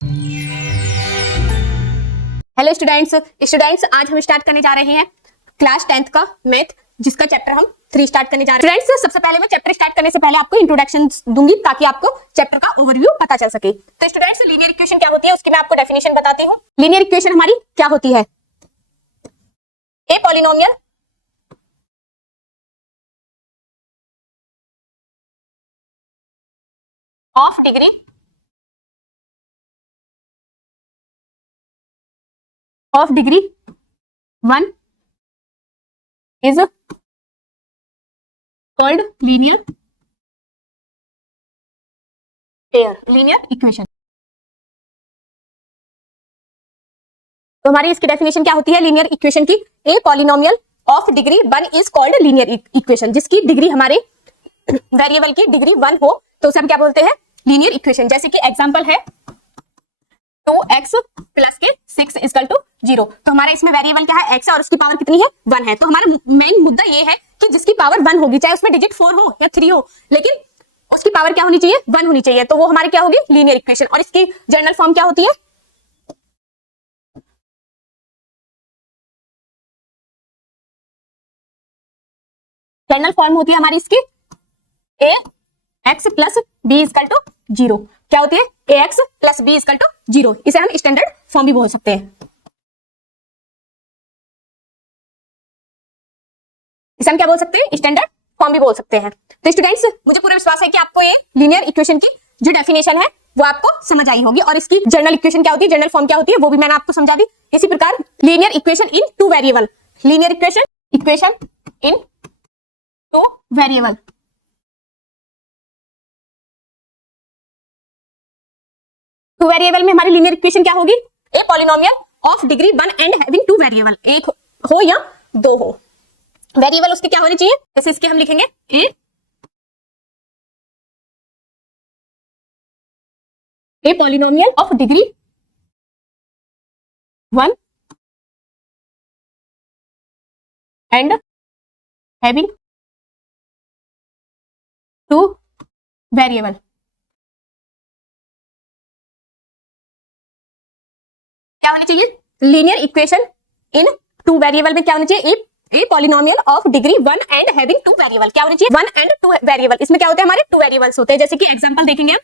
Hello students आज हम start करने जा रहे हैं क्लास 10th का मैथ, जिसका चैप्टर हम 3 स्टार्ट करने जा रहे हैं। स्टूडेंट्स, सबसे पहले मैं चैप्टर स्टार्ट करने से पहले आपको इंट्रोडक्शन दूंगी ताकि आपको चैप्टर का ओवरव्यू पता चल सके। तो स्टूडेंट्स, लीनियर इक्वेशन क्या होती है उसकी मैं आपको डेफिनेशन बताती हूँ। लीनियर इक्वेशन हमारी क्या होती है? A polynomial of degree one is called linear pair, linear equation। तो हमारी इसकी डेफिनेशन क्या होती है लीनियर इक्वेशन की? A polynomial of degree 1 is called linear equation, जिसकी डिग्री हमारे वेरिएबल की डिग्री 1 हो तो उसे हम क्या बोलते हैं? Linear equation. जैसे कि एग्जांपल है 2x प्लस के 6 इक्वल टू 0। तो हमारा इसमें वेरिएबल क्या है? x है और उसकी पावर कितनी है? 1 है। तो हमारा मेन मुद्दा ये है कि जिसकी पावर 1 होगी, चाहे उसमें डिजिट 4 हो या 3 हो, लेकिन उसकी पावर क्या होनी चाहिए? 1 होनी चाहिए। तो वो हमारी क्या होगी? Linear equation. और इसकी जनरल फॉर्म क्या होती है? जनरल फॉर्म होती है हमारी इसकी a x plus b equal to 0। क्या होती है? A x plus b equal to 0। इसे हम स्टैंडर्ड फॉर्म भी बोल सकते हैं। इसे हम क्या बोल सकते हैं? स्टैंडर्ड फॉर्म भी बोल सकते हैं। तो स्टूडेंट्स, मुझे पूरा विश्वास है कि आपको ये लीनियर इक्वेशन की जो डेफिनेशन है वो आपको समझ आई होगी, और इसकी जनरल इक्वेशन क्या होती है, जनरल फॉर्म क्या होती है, वो भी मैंने आपको समझा दी। इसी प्रकार linear equation in 2 variable, linear equation in 2 variable. Two variable में हमारी लीनियर इक्वेशन क्या होगी? A polynomial of degree 1 and having 2 variable, एक हो या 2 हो। वेरिएबल उसके क्या होने चाहिए? जैसे इसके हम लिखेंगे a polynomial of degree 1 and having 2 variable. क्या होनी चाहिए? लीनियर इक्वेशन इन 2 वेरिएबल में क्या होनी चाहिए? A polynomial of degree 1 and having 2 variable. क्या होनी चाहिए? 1 एंड 2 वेरिएबल। इसमें क्या होते हैं? हमारे 2 वेरिएबल्स होते हैं। जैसे कि एग्जांपल देखेंगे हम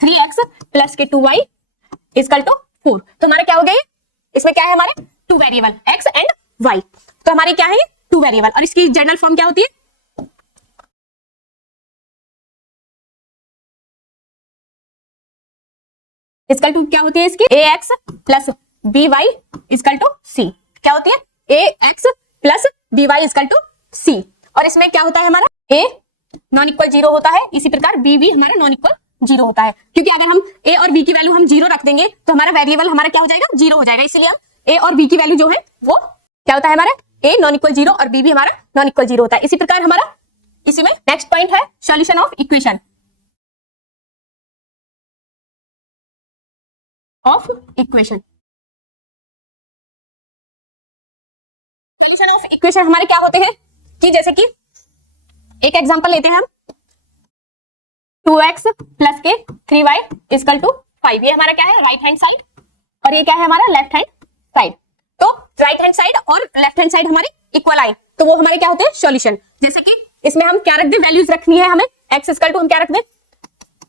3x प्लस के 2y इक्वल टू 4। तो हमारा क्या हो गया? इसमें क्या है? हमारे 2 वेरिएबल x एंड y। तो हमारी क्या है? 2 वेरिएबल। और इसकी जनरल फॉर्म क्या होती है? इक्वल टू क्या होती है इसकी? ax plus by equal to c। क्या होती है? ax plus by equal to c। और इसमें क्या होता है? हमारा a नॉन इक्वल 0 होता है, इसी प्रकार b भी हमारा नॉन इक्वल 0 होता है। क्योंकि अगर हम a और b की वैल्यू हम 0 रख देंगे तो हमारा वेरिएबल हमारा क्या हो जाएगा? 0 हो जाएगा। इसलिए हम a और b की वैल्यू जो है वो क्या होता है? हमारा a नॉन इक्वल 0 और b भी हमारा नॉन इक्वल 0 होता है। इसी प्रकार हमारा इसी में नेक्स्ट पॉइंट है solution of equation solution of equation हमारे क्या होते हैं कि जैसे कि एक एग्जांपल लेते हैं हम 2x प्लस के 3y इक्वल टू 5। ये हमारा क्या है? राइट हैंड साइड, और ये क्या है? हमारा लेफ्ट हैंड साइड। तो राइट हैंड साइड और लेफ्ट हैंड साइड हमारी इक्वल आए तो वो हमारे क्या होते हैं? सॉल्यूशन। जैसे कि इसमें हम क्या रख दे? वैल्यूज रखनी है हमें। x इक्वल टू हम क्या रख दे?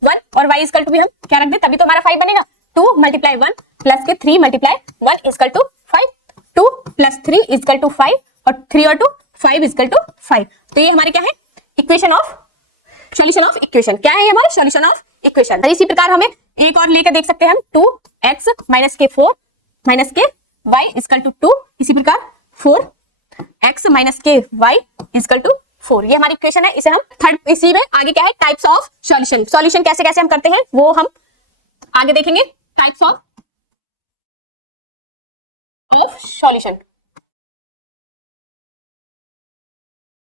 1, और y इक्वल टू भी हम क्या रख दे? तभी तो हमारा 5 बनेगा। 2 मल्टीप्लाई 1 प्लस के 3 multiply 1 equal to 5। 2 plus 3 equal to 5, और 3 और 2 5 इक्वल टू 5। तो ये हमारे क्या है? Equation of solution of equation. क्या है हमारा? Solution of equation. इसी प्रकार हमें एक और लेकर देख सकते हैं हम 2x माइनस के 4 माइनस के y इक्वल टू 2। इसी प्रकार 4x माइनस के y इक्वल टू 4। ये हमारी इक्वेशन है। इसे हम थर्ड, इसी में आगे क्या है? Types of solution. सॉल्यूशन कैसे कैसे हम करते हैं वो हम आगे देखेंगे। Types of solution.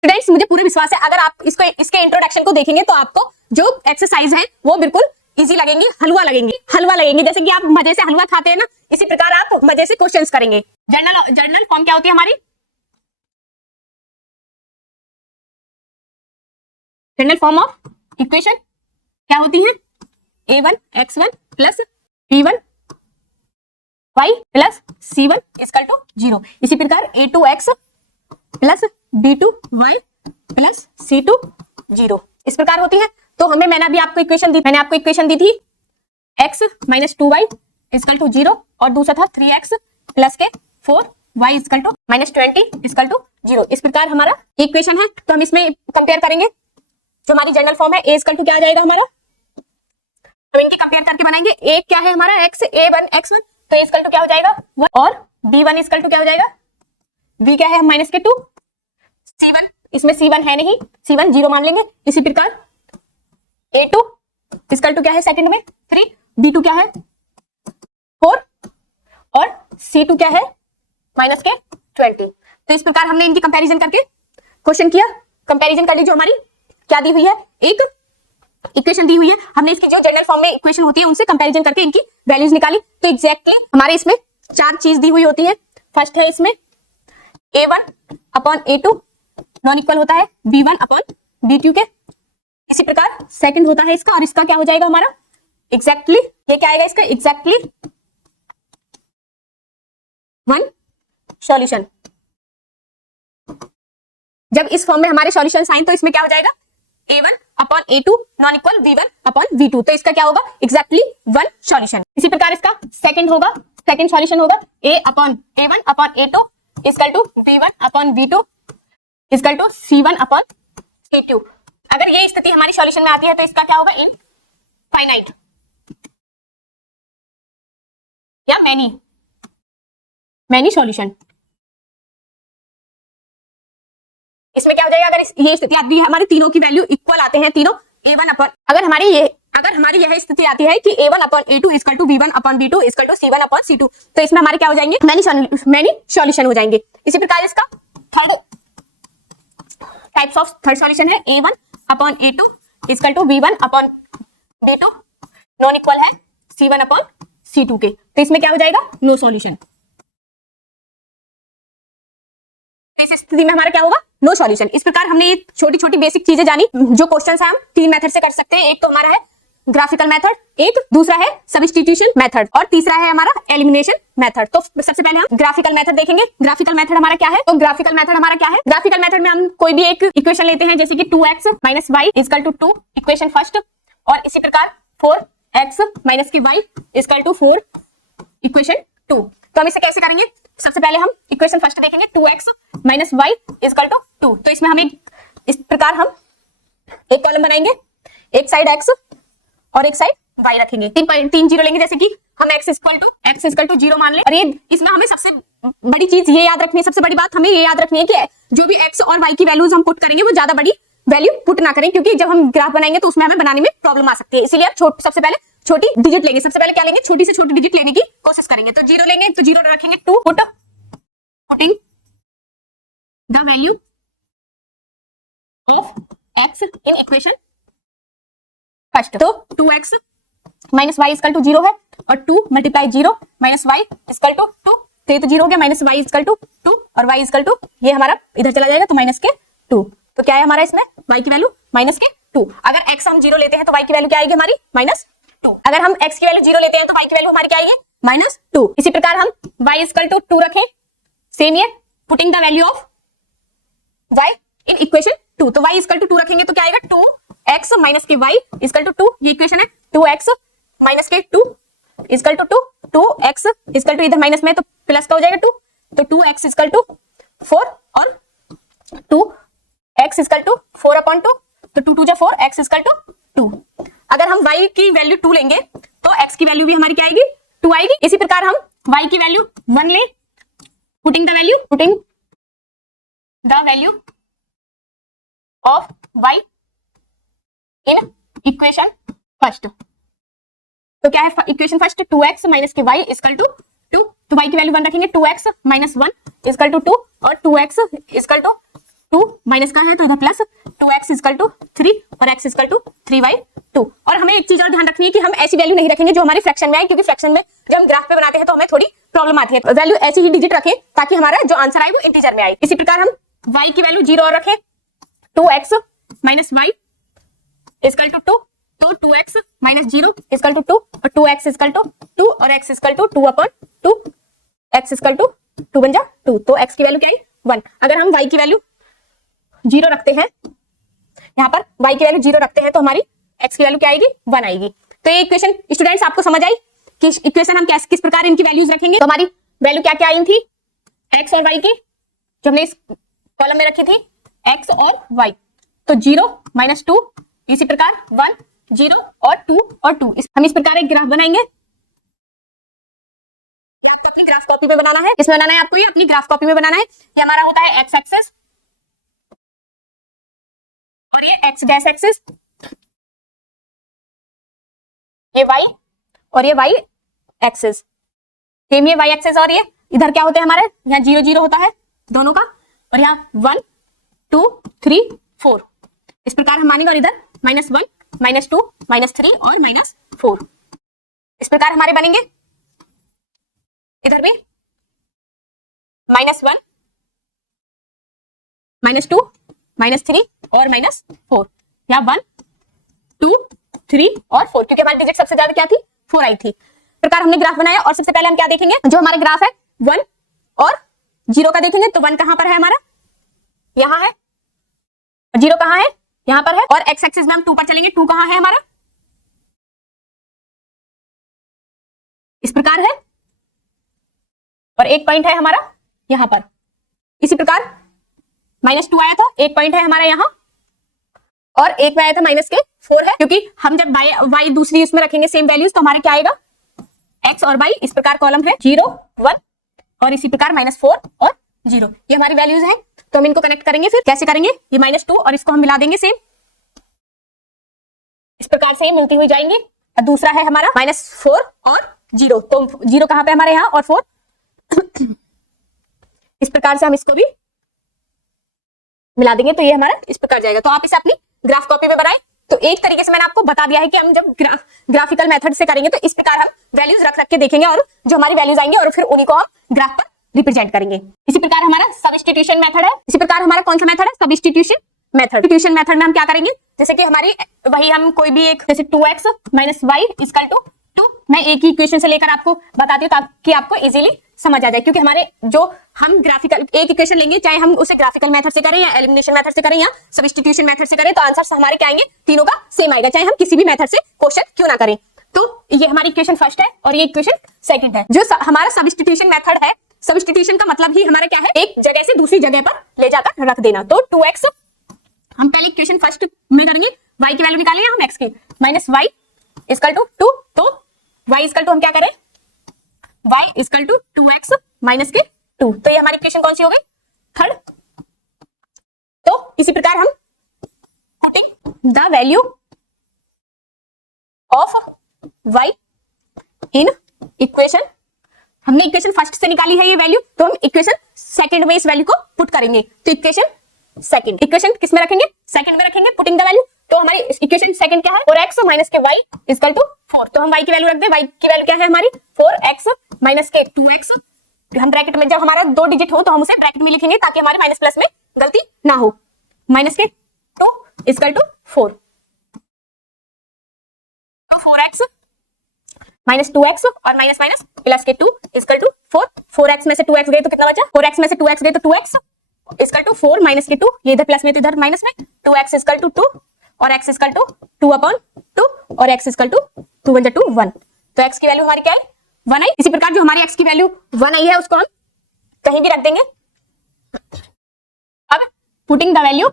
स्टूडेंट्स, मुझे पूरा विश्वास है अगर आप इसके इंट्रोडक्शन को देखेंगे तो आपको जो एक्सरसाइज है वो बिल्कुल इजी लगेंगी, हलवा लगेंगे। जैसे कि आप मजे से हलवा खाते हैं ना, इसी प्रकार आप मजे से क्वेश्चंस करेंगे। जनरल फॉर्म क्या होती है हमारी? जनरल फॉर्म ऑफ इक्वेशन क्या होती है? a1 x1 plus b1 y plus c1 equal to 0। इसी प्रकार a2 x plus b2 y plus c2 0 इस प्रकार होती है। तो मैंने आपको इक्वेशन दी थी x minus 2y equal to 0 और दूसरा था 3x प्लस के 4y equal to minus 20 equal to 0। इस प्रकार हमारा इक्वेशन है। तो हम इसमें कंपेयर करेंगे, जो हमारी जनरल फॉर्म है a इक्वल टू क्या आ जाएगा हमारा, तो इनके कंपेयर करके बनाएंगे। a क्या है हमारा x, a1 x1, तो a इक्वल टू क्या हो जाएगा 1 और b1 इक्वल टू क्या हो जाएगा, b क्या है माइनस के 2, c1 इसमें c1 है नहीं, c1 0 मान लेंगे। इसी प्रकार a2 इक्वल टू क्या है सेकंड में 3, b2 क्या है 4 और c2 क्या है माइनस के 20। तो इस प्रकार हमने इनकी कंपैरिजन करके क्वेश्चन किया। कंपैरिजन कर ली, जो हमारी क्या दी हुई है, एक इक्वेशन दी हुई है, हमने इसकी जो जनरल फॉर्म में इक्वेशन होती है उनसे कंपैरिजन करके इनकी वैल्यूज निकाली। तो एग्जैक्टली हमारे इसमें 4 चीज दी हुई होती है। फर्स्ट है इसमें a1 upon a2 non equal होता है b1 अपॉन b2 के। इसी प्रकार सेकंड होता है इसका, और इसका क्या हो जाएगा हमारा एग्जैक्टली, ये क्या आएगा इसका एग्जैक्टली 1 सॉल्यूशन। जब इस फॉर्म में हमारे सॉल्यूशन आए तो इसमें क्या हो जाएगा a1 upon a2 non equal b1 upon b2, तो इसका क्या होगा एग्जैक्टली 1 सॉल्यूशन। इसी प्रकार इसका सेकंड सॉल्यूशन होगा a upon a1 upon a2 equal to b1 upon b2 equal to c1 upon c2। अगर ये स्थिति हमारी सॉल्यूशन में आती है तो इसका क्या होगा इनफाइनाइट या मैनी सॉल्यूशन। इसमें क्या हो जाएगा, अगर ये स्थिति आती है हमारे तीनों की वैल्यू इक्वल आते हैं, तीनों a1 अपॉन, अगर हमारी यह स्थिति आती है कि a1 upon a2 equal to b1 upon b2 equal to c1 upon c2, तो इसमें हमारे क्या हो जाएंगे मैनी सॉल्यूशन हो जाएंगे। इसी प्रकार इसका थर्ड सॉल्यूशन है a1 upon a2 equal to b1 upon b2 non equal है c1 अपॉन c2 के, तो इसमें क्या हो जाएगा नो सॉल्यूशन। इस स्थिति में हमारा क्या होगा नो सॉल्यूशन। इस प्रकार हमने ये छोटी छोटी बेसिक चीजें जानी। जो क्वेश्चन है हम 3 मेथड से कर सकते हैं, एक तो हमारा है ग्राफिकल मेथड, एक दूसरा है सब्स्टिट्यूशन मेथड और तीसरा है हमारा एलिमिनेशन मेथड। तो सबसे पहले हम ग्राफिकल मेथड देखेंगे। ग्राफिकल मेथड हमारा क्या है, तो ग्राफिकल मेथड हमारा क्या है, ग्राफिकल मेथड में हम कोई भी एक इक्वेशन लेते हैं, जैसे कि 2x minus Y equal to 2 equation first, और इसी प्रकार 4x माइनस की वाई इक्वल टू 4 इक्वेशन 2। तो हम इसे कैसे करेंगे, सबसे पहले हम इक्वेशन फर्स्ट देखेंगे 2x minus Y equal to 2। तो इसमें हम इस प्रकार हम एक कॉलम बनाएंगे, एक साइड x और एक साइड y रखेंगे, 3 जीरो लेंगे, जैसे कि हम x इक्वल टू 0 मान ले। और ये इसमें हमें सबसे बड़ी चीज ये याद रखनी है, सबसे बड़ी बात हमें ये याद रखनी है कि जो भी x और y की वैल्यूज हम पुट करेंगे वो ज्यादा बड़ी वैल्यू पुट ना करें, क्योंकि जब हम ग्राफ बनाएंगे तो उसमें हमें बनाने में प्रॉब्लम आ सकती है। इसलिए आप सबसे पहले छोटी डिजिट लेंगे। सबसे पहले क्या लेंगे, छोटी से छोटी डिजिट लेने की कोशिश करेंगे। तो 0 लेंगे, तो 0 रखेंगे 2, putting the value of x in equation first. तो 2x minus Y equal to 0 है, और 2 multiply 0 minus Y equal to 2, तो ये तो 0 हो गया, माइनस वाई इक्वल टू 2 और y इक्वल टू ये हमारा इधर चला जाएगा, तो माइनस के 2। तो क्या है हमारा इसमें y की वैल्यू माइनस के 2। अगर x हम 0 लेते हैं तो y की वैल्यू क्या आएगी हमारी माइनस 2। अगर हम x की वैल्यू 0 लेते हैं तो y की वैल्यू हमारी क्या आएगी माइनस 2। इसी प्रकार हम y इक्वल टू 2 रखें, सेम ये putting the value of y in equation 2। तो y इक्वल टू 2 रखेंगे तो क्या आएगा 2x माइनस के y इक्वल टू 2, ये इक्वेशन है 2x माइनस के 2 equal to 2, 2x equal to इधर माइनस में तो प्लस का हो जाएगा 2, तो 2x इक्वल टू 4 और 2x इक्वल टू 4 अपॉन 2, तो 2 2 जा 4, x इक्वल टू 2। अगर हम y की वैल्यू 2 लेंगे तो x की वैल्यू भी हमारी क्या आएगी 2 आएगी। इसी प्रकार हम y की वैल्यू 1 ले, putting the value of y in equation first. तो क्या है इक्वेशन फर्स्ट, 2x माइनस के y इक्वल टू 2, तो y की वैल्यू 1 रखेंगे, 2x माइनस 1 इक्वल टू 2 और 2x इक्वल टू 2 माइनस का है तो इधर प्लस 2x इक्वल टू 3 और x इक्वल टू 3/2। और हमें एक चीज और ध्यान रखनी है कि हम ऐसी वैल्यू नहीं रखेंगे जो हमारे फ्रैक्शन में आए, क्योंकि फ्रैक्शन में जब हम ग्राफ पे बनाते हैं तो हमें थोड़ी प्रॉब्लम आती है। वैल्यू ऐसी ही डिजिट रखें ताकि हमारा जो आंसर आए वो इंटीजर में आए। इसी प्रकार हम y की वैल्यू 0 और रखें, 2x minus y equal to 2 तो 2x माइनस 0 इजकल टू 2 और 2x इजकल टू 2 और x equal to 2 upon 2, x equal to 2 बन जा 2, तो x की वैल्यू क्या आई 1। अगर हम y की वैल्यू 0 रखते हैं, यहाँ पर y की वैल्यू 0 रखते हैं तो हमारी x की वैल्यू क्या आएगी 1 आएगी। तो ये इक्वेशन स्टूडेंट्स आपको समझ आई कि इक्वेशन हम किस प्रकार इनकी वैल्यूज रखेंगे। तो हमारी वैल्यू क्या क्या आई थी x और y की, जो हमने इस कॉलम में रखी थी x और y, तो 0 माइनस 2, इसी प्रकार 1 0 और 2 और 2। हम इस प्रकार एक ग्राफ बनाएंगे। तो अपनी ग्राफ कॉपी पे बनाना है, इसमें बनाना है आपको, ये अपनी ग्राफ कॉपी में बनाना है। ये हमारा होता है x एक्सिस और ये x डैश एक्सिस, ये y और ये y एक्सिस, सेम ये y एक्सिस और ये इधर क्या होते हैं हमारे, यहाँ 0 0 होता है दोनों का, और यहाँ 1 2 3 4 इस प्रकार हम मानेंगे, और इधर -1 -2 -3 और -4 इस प्रकार हमारे बनेंगे। इधर भी -1 -2 -3 और -4, यहाँ 1 2 3 और 4, क्योंकि हमारी डिजिट सबसे ज्यादा क्या थी 4 आई थी। प्रकार हमने ग्राफ बनाया, और सबसे पहले हम क्या देखेंगे, जो हमारा ग्राफ है 1 और 0 का देखेंगे। तो 1 कहां पर है हमारा, यहां है, 0 कहां है यहां पर है, और x एक्सिस में हम 2 पर चलेंगे, 2 कहां है हमारा, इस प्रकार है, और एक पॉइंट है हमारा यहां पर। इसी प्रकार -2 आया था, एक पॉइंट है हमारा यहां, और एक में आया था -4 है, क्योंकि हम जब y दूसरी उसमें रखेंगे सेम वैल्यूज, तो हमारे क्या आएगा x और y इस प्रकार कॉलम है 0 1 और इसी प्रकार -4 और 0, ये हमारी वैल्यूज है। तो हम इनको कनेक्ट करेंगे, फिर कैसे करेंगे, ये -2 और इसको हम मिला देंगे सेम, इस प्रकार से ये मिलती हुई जाएंगे। और दूसरा है हमारा -4 और 0, तो 0 कहां पे हमारे यहाँ और 4 इस प्रकार से हम इसको भी मिला देंगे, तो ये हमारा इस प्रकार जाएगा। तो आप इसे अपनी ग्राफ कॉपी में बनाएं। तो एक तरीके से मैंने आपको बता दिया है कि हम जब ग्राफिकल मेथड से करेंगे तो इस प्रकार हम वैल्यूज रख के देखेंगे, और जो हमारी वैल्यूज आएंगे और फिर उन्हीं को हम ग्राफ पर रिप्रेजेंट करेंगे। इसी प्रकार हमारा सब्स्टिट्यूशन मेथड है। इसी प्रकार हमारा कौन सा मेथड है, सब्स्टिट्यूशन मेथड। सब्स्टिट्यूशन मेथड में हम क्या करेंगे, जैसे कि हमारी वही हम कोई भी एक, जैसे 2x minus y equal to 2, मैं एक ही इक्वेशन से लेकर आपको बताती हूँ ताकि आपको इजीली समझ आ जाए, क्योंकि हमारे जो हम ग्राफिकल एक इक्वेशन लेंगे, चाहे हम उसे ग्राफिकल मेथड से करें या एलिमिनेशन मेथड से करें या सब्स्टिट्यूशन मेथड से करें, तो आंसर हमारे क्या आएंगे, तीनों का सेम आएगा, चाहे हम किसी भी मेथड से क्वेश्चन क्यों ना करें। तो ये हमारी इक्वेशन फर्स्ट है और ये इक्वेशन सेकंड है। जो हमारा सब्स्टिट्यूशन मेथड है, सब्स्टिट्यूशन का मतलब ही हमारा क्या है, एक जगह से दूसरी जगह पर ले जाकर रख देना। तो 2x हम पहले इक्वेशन फर्स्ट में करेंगे, y की वैल्यू निकालेंगे हम x की, -y इक्वल टू 2, तो y इक्वल टू हम क्या करें, y equal to 2x minus के 2, तो ये हमारी इक्वेशन कौन सी हो गई, थर्ड। तो इसी प्रकार हम putting the value of y in equation, हमने इक्वेशन फर्स्ट से निकाली है ये वैल्यू, तो हम इक्वेशन सेकंड में इस वैल्यू को पुट करेंगे। तो इक्वेशन सेकंड, इक्वेशन किस में रखेंगे, सेकंड में रखेंगे, पुटिंग द वैल्यू। तो हमारी इक्वेशन सेकंड क्या है, 4x माइनस के y इक्वल टू 4, तो हम y की वैल्यू रख दे, y की वैल्यू क्या है हमारी 4x माइनस के 2x, हम ब्रैकेट में, जब हमारा 2 डिजिट हो तो हम उसे ब्रैकेट में लिखेंगे ताकि हमारे माइनस प्लस में गलती ना हो, माइनस के 2 इक्वल टू 4, तो 4x माइनस 2x और माइनस माइनस प्लस के 2 इक्वल टू 4, 4x में से 2x गए तो कितना बचा, 4x में से 2x गए तो 2x इक्वल टू 4 माइनस के 2, ये इधर प्लस में तो इधर माइनस में, 2x इक्वल टू 2 और x इक्वल टू 2 अपॉन 2 और x इक्वल टू 2 बन जा 2 1, तो x की वैल्यू हमारी क्या है 1 आई। इसी प्रकार जो हमारी x की वैल्यू 1 आई है उसको हम कहीं भी रख देंगे। अब putting the value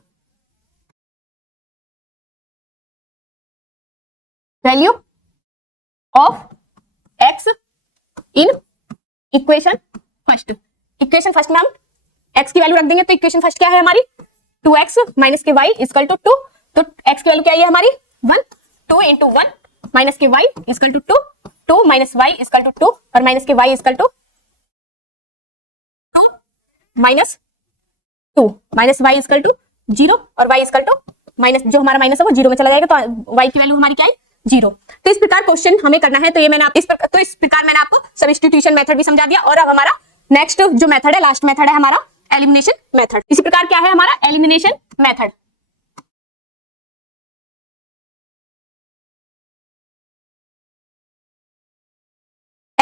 of x in equation first, equation first में हम x की वैल्यू रख देंगे, तो इक्वेशन फर्स्ट क्या है हमारी 2x माइनस के y इक्वल टू 2, तो x की वैल्यू क्या है हमारी 1, 2 इंटू 1 माइनस के y equal to 2, 2 minus y equal to 2 और माइनस के y equal to 2 minus 2 minus y equal to 0 और y इक्वल टू माइनस, जो हमारा माइनस है वो 0 में चला जाएगा, तो y की वैल्यू हमारी क्या है 0। तो इस प्रकार क्वेश्चन हमें करना है, तो ये मैंने इस प्रकार मैंने आपको सब्स्टिट्यूशन मेथड भी समझा दिया। और अब हमारा नेक्स्ट जो मेथड है, लास्ट मेथड है हमारा एलिमिनेशन मेथड। इसी प्रकार क्या है हमारा एलिमिनेशन मेथड,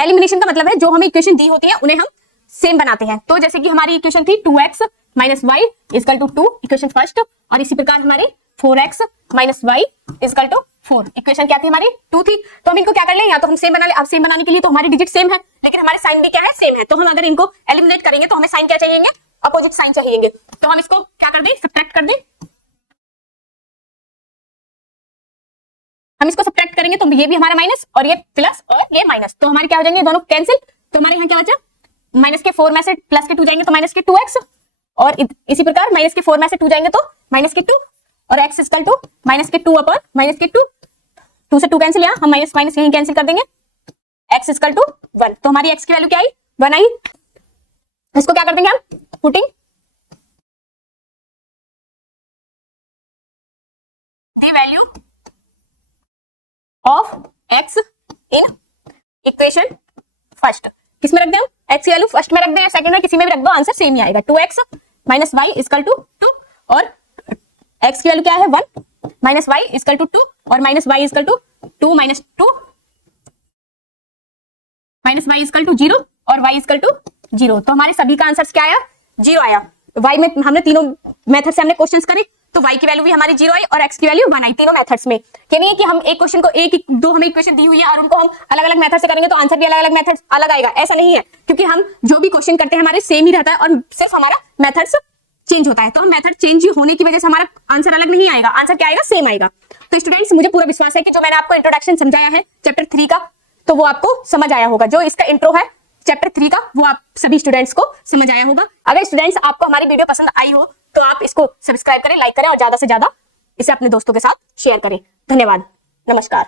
एलिमिनेशन का मतलब है जो हमें इक्वेशन दी होती है उन्हें हम सेम बनाते हैं। तो जैसे कि हमारी इक्वेशन थी 2x minus Y equal to 2, equation first, और इसी प्रकार हमारे 4x minus Y equal to 4, equation क्या थी हमारी 2 थी। तो हम इनको क्या कर लें, या तो हम सेम बना ले। अब सेम बनाने के लिए तो हमारी डिजिट सेम है, लेकिन हमारे साइन भी क्या है, सेम है। तो हम अगर इनको एलिमिनेट करेंगे तो हमें साइन क्या चाहिए, अपोजिट साइन चाहिए। तो हम इसको क्या कर दें, सब्ट्रैक्ट कर दें। हम इसको सब्ट्रैक्ट करेंगे तो ये भी हमारा माइनस और ये प्लस और ये माइनस, तो हमारे क्या हो जाएंगे, दोनों कैंसिल। तो हमारे यहाँ क्या बचा, माइनस के 4 में से प्लस के 2 जाएंगे तो माइनस के 2x, और इसी प्रकार माइनस के 4 में से 2 जाएंगे तो माइनस के 2, और x इक्वल टू माइनस के 2 अपॉन माइनस के 2, 2 से 2 कैंसिल, यहाँ हम माइनस माइनस यहीं कैंसिल कर देंगे, x इक्वल टू 1। तो हमारी x की वैल्यू क्या आई, 1 आई। इसको क्या कर देंगे हम, putting the value of x in equation first, किसमें रख दें हम, x की वैल्यू फर्स्ट में रख दें, सेकंड में किसी में भी रख दो, आंसर सेम ही आएगा। 2x minus Y equal to 2, और x की वैल्यू क्या है 1, माइनस वाई इक्वल टू 2, और minus Y equal to 2 minus 2, minus Y equal to 0 और y इक्वल टू 0। तो हमारे सभी का आंसर क्या आया, 0 आया। y में हमने तीनों मेथड से हमने क्वेश्चंस करे, तो y की वैल्यू भी हमारी 0 आई और x की वैल्यू 1 आई, तीनों मेथड्स में। ये नहीं है कि हम एक क्वेश्चन को दो हमें इक्वेशन दी हुई है और उनको हम अलग अलग मेथड से करेंगे तो आंसर भी अलग अलग मेथड अलग आएगा, ऐसा नहीं है। क्योंकि हम जो भी क्वेश्चन करते हैं हमारे सेम ही रहता है और सिर्फ हमारा मेथड्स चेंज होता है। तो हम मेथड चेंज होने की वजह से हमारा आंसर अलग नहीं आएगा, आंसर क्या आएगा, सेम आएगा। तो स्टूडेंट्स, मुझे पूरा विश्वास है कि जो मैंने आपको इंट्रोडक्शन समझाया है चैप्टर 3 का, तो वो आपको समझ आया होगा। जो इसका इंट्रो है चैप्टर 3 का, वो आप सभी स्टूडेंट्स को समझ आया होगा। अगर स्टूडेंट्स आपको हमारी वीडियो पसंद आई हो तो आप इसको सब्सक्राइब करें, लाइक करें और ज्यादा से ज्यादा इसे अपने दोस्तों के साथ शेयर करें। धन्यवाद, नमस्कार।